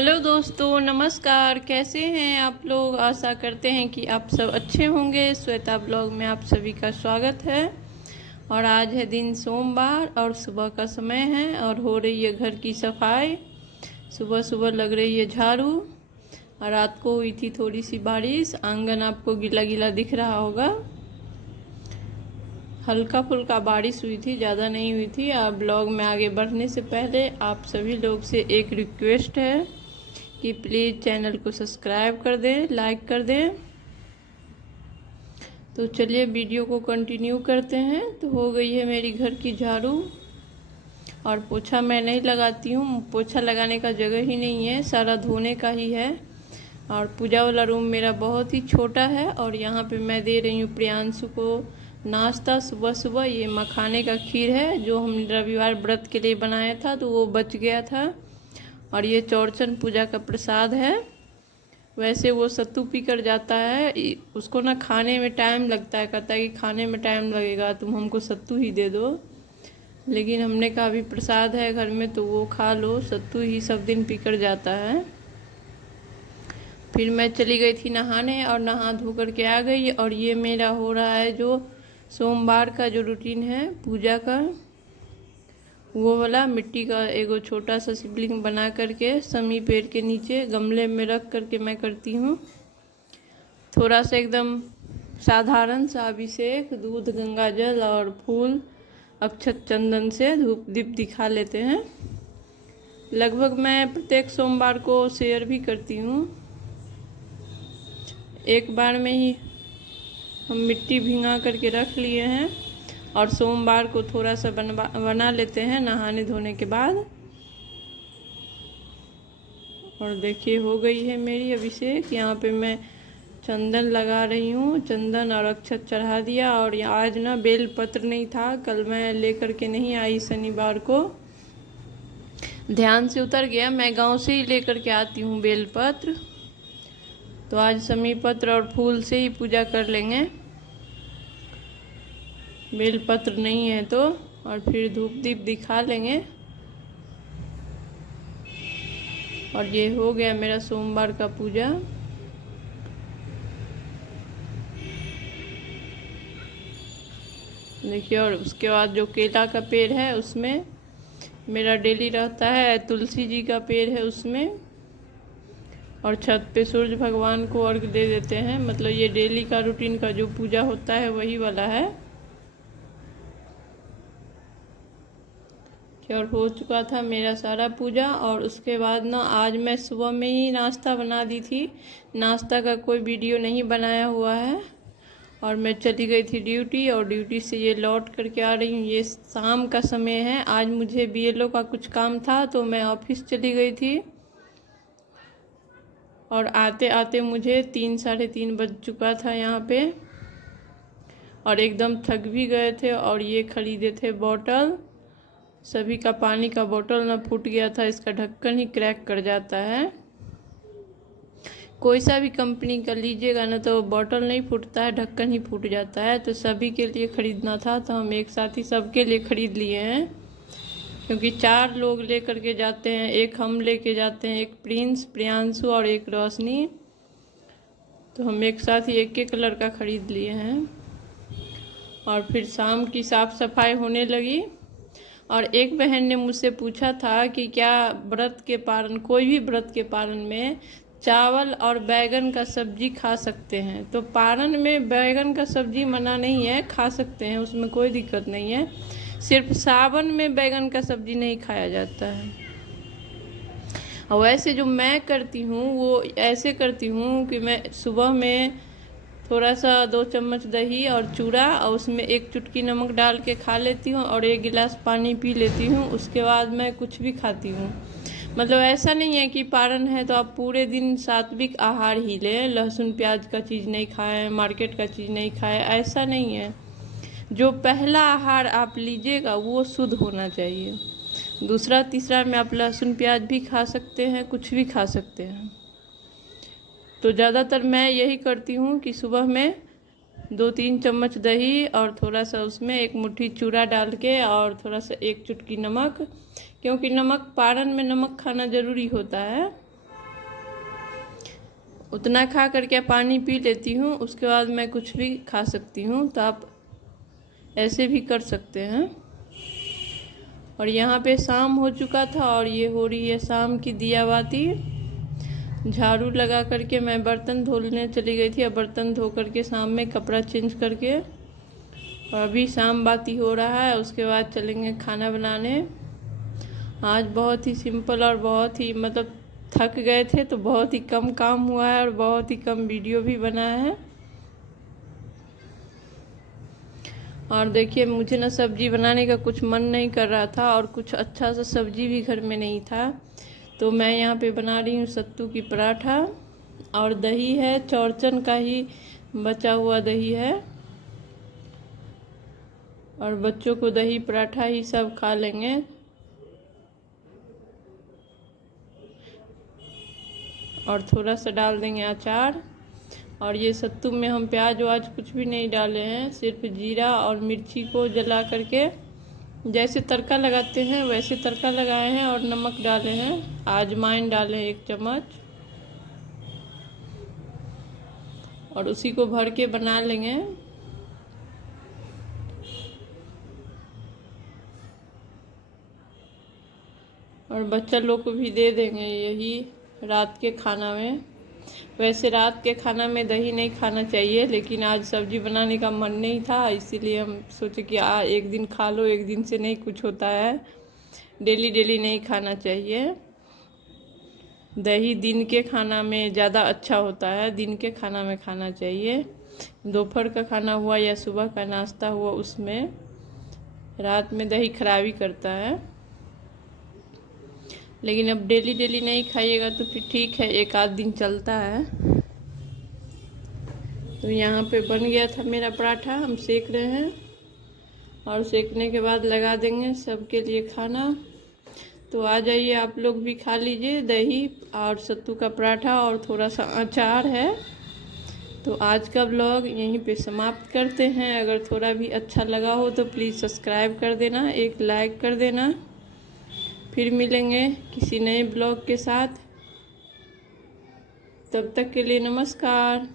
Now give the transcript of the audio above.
Hello दोस्तों, नमस्कार। कैसे हैं आप लोग? आशा करते हैं कि आप सब अच्छे होंगे। श्वेता ब्लॉग में आप सभी का स्वागत है। और आज है दिन सोमवार और सुबह का समय है और हो रही है घर की सफाई। सुबह सुबह लग रही है झाड़ू। और रात को हुई थी थोड़ी सी बारिश। आंगन आपको गीला गीला दिख रहा होगा। हल्का फुल्का बारिश हुई थी, ज़्यादा नहीं हुई थी। और ब्लॉग में आगे बढ़ने से पहले आप सभी लोग से एक रिक्वेस्ट है कि प्लीज़ चैनल को सब्सक्राइब कर दें, लाइक कर दें। तो चलिए वीडियो को कंटिन्यू करते हैं। तो हो गई है मेरी घर की झाड़ू। और पोछा मैं नहीं लगाती हूँ, पोछा लगाने का जगह ही नहीं है, सारा धोने का ही है। और पूजा वाला रूम मेरा बहुत ही छोटा है। और यहाँ पे मैं दे रही हूँ प्रियांशु को नाश्ता सुबह सुबह। ये मखाने का खीर है जो हम रविवार व्रत के लिए बनाया था, तो वो बच गया था। और ये चौरचन पूजा का प्रसाद है। वैसे वो सत्तू पी कर जाता है, उसको ना खाने में टाइम लगता है। कहता है कि खाने में टाइम लगेगा, तुम हमको सत्तू ही दे दो। लेकिन हमने कहा अभी प्रसाद है घर में तो वो खा लो, सत्तू ही सब दिन पी कर जाता है। फिर मैं चली गई थी नहाने और नहा धो कर के आ गई। और ये मेरा हो रहा है जो सोमवार का जो रूटीन है पूजा का, वो वाला मिट्टी का एगो छोटा सा शिवलिंग बना करके समी पेड़ के नीचे गमले में रख करके मैं करती हूँ। थोड़ा सा एकदम साधारण सा अभिषेक, दूध गंगा जल और फूल अक्षत चंदन से धूप दीप दिखा लेते हैं। लगभग मैं प्रत्येक सोमवार को शेयर भी करती हूँ। एक बार में ही हम मिट्टी भिंगा करके रख लिए हैं और सोमवार को थोड़ा सा बना लेते हैं नहाने धोने के बाद। और देखिए हो गई है मेरी अभिषेक। यहाँ पे मैं चंदन लगा रही हूँ, चंदन और अक्षत चढ़ा दिया। और आज ना बेल पत्र नहीं था, कल मैं लेकर के नहीं आई, शनिवार को ध्यान से उतर गया। मैं गांव से ही लेकर के आती हूँ बेल पत्र। तो आज समी पत्र और फूल से ही पूजा कर लेंगे, बेल पत्र नहीं है तो। और फिर धूप दीप दिखा लेंगे। और ये हो गया मेरा सोमवार का पूजा। देखिए, और उसके बाद जो केला का पेड़ है उसमें मेरा डेली रहता है, तुलसी जी का पेड़ है उसमें। और छत पे सूर्य भगवान को अर्घ दे देते हैं। मतलब ये डेली का रूटीन का जो पूजा होता है वही वाला है। और हो चुका था मेरा सारा पूजा। और उसके बाद ना आज मैं सुबह में ही नाश्ता बना दी थी। नाश्ता का कोई वीडियो नहीं बनाया हुआ है। और मैं चली गई थी ड्यूटी और ड्यूटी से ये लौट करके आ रही हूँ। ये शाम का समय है। आज मुझे बीएलओ का कुछ काम था तो मैं ऑफिस चली गई थी। और आते आते मुझे 3 साढ़े 3 बज चुका था यहाँ पे। और एकदम थक भी गए थे। और ये खरीदे थे बॉटल, सभी का पानी का बोतल ना फूट गया था, इसका ढक्कन ही क्रैक कर जाता है। कोई सा भी कंपनी का लीजिएगा ना तो बोतल नहीं फूटता है, ढक्कन ही फूट जाता है। तो सभी के लिए ख़रीदना था तो हम एक साथ ही सबके लिए ख़रीद लिए हैं। क्योंकि 4 लोग ले करके जाते हैं, एक हम लेके जाते हैं, एक प्रिंस, प्रियांशु और एक रोशनी। तो हम एक साथ ही एक एक कलर का ख़रीद लिए हैं। और फिर शाम की साफ़ सफाई होने लगी। और एक बहन ने मुझसे पूछा था कि क्या व्रत के पारण, कोई भी व्रत के पारण में चावल और बैगन का सब्जी खा सकते हैं? तो पारण में बैगन का सब्जी मना नहीं है, खा सकते हैं, उसमें कोई दिक्कत नहीं है। सिर्फ सावन में बैगन का सब्जी नहीं खाया जाता है। और वैसे जो मैं करती हूँ वो ऐसे करती हूँ कि मैं सुबह में थोड़ा सा 2 चम्मच दही और चूड़ा और उसमें 1 चुटकी नमक डाल के खा लेती हूँ और 1 गिलास पानी पी लेती हूँ। उसके बाद मैं कुछ भी खाती हूँ। मतलब ऐसा नहीं है कि पारण है तो आप पूरे दिन सात्विक आहार ही लें, लहसुन प्याज का चीज़ नहीं खाएं, मार्केट का चीज़ नहीं खाएं, ऐसा नहीं है। जो पहला आहार आप लीजिएगा वो शुद्ध होना चाहिए। दूसरा तीसरा में आप लहसुन प्याज भी खा सकते हैं, कुछ भी खा सकते हैं। तो ज़्यादातर मैं यही करती हूँ कि सुबह में 2-3 चम्मच दही और थोड़ा सा उसमें 1 मुट्ठी चूड़ा डाल के और थोड़ा सा 1 चुटकी नमक, क्योंकि नमक पारण में नमक खाना ज़रूरी होता है। उतना खा करके पानी पी लेती हूँ, उसके बाद मैं कुछ भी खा सकती हूँ। तो आप ऐसे भी कर सकते हैं। और यहाँ पे शाम हो चुका था और ये हो रही है शाम की दिया बाती। झाड़ू लगा करके मैं बर्तन धोने चली गई थी। अब बर्तन धो करके शाम में कपड़ा चेंज करके, और अभी शाम बाती हो रहा है। उसके बाद चलेंगे खाना बनाने। आज बहुत ही सिंपल और बहुत ही मतलब थक गए थे तो बहुत ही कम काम हुआ है और बहुत ही कम वीडियो भी बना है। और देखिए मुझे ना सब्जी बनाने का कुछ मन नहीं कर रहा था और कुछ अच्छा सा सब्जी भी घर में नहीं था, तो मैं यहाँ पे बना रही हूँ सत्तू की पराठा। और दही है, चौरचन का ही बचा हुआ दही है, और बच्चों को दही पराठा ही सब खा लेंगे। और थोड़ा सा डाल देंगे अचार। और ये सत्तू में हम प्याज वाज कुछ भी नहीं डाले हैं, सिर्फ जीरा और मिर्ची को जला करके जैसे तड़का लगाते हैं वैसे तड़का लगाए हैं, और नमक डाले हैं, अजवाइन डाले हैं 1 चम्मच, और उसी को भर के बना लेंगे। और बच्चा लोग को भी दे देंगे यही रात के खाना में। वैसे रात के खाना में दही नहीं खाना चाहिए, लेकिन आज सब्जी बनाने का मन नहीं था, इसीलिए हम सोचे कि एक दिन खा लो, एक दिन से नहीं कुछ होता है, डेली डेली नहीं खाना चाहिए। दही दिन के खाना में ज़्यादा अच्छा होता है, दिन के खाना में खाना चाहिए। दोपहर का खाना हुआ या सुबह का नाश्ता हुआ, उसमें रात में दही खराबी करता है। लेकिन अब डेली डेली नहीं खाइएगा तो फिर ठीक है, 1 आध दिन चलता है। तो यहाँ पे बन गया था मेरा पराठा, हम सेक रहे हैं, और सेकने के बाद लगा देंगे सबके लिए खाना। तो आ जाइए आप लोग भी खा लीजिए दही और सत्तू का पराठा, और थोड़ा सा अचार है। तो आज का व्लॉग यहीं पे समाप्त करते हैं। अगर थोड़ा भी अच्छा लगा हो तो प्लीज़ सब्सक्राइब कर देना, एक लाइक कर देना। फिर मिलेंगे किसी नए ब्लॉग के साथ, तब तक के लिए नमस्कार।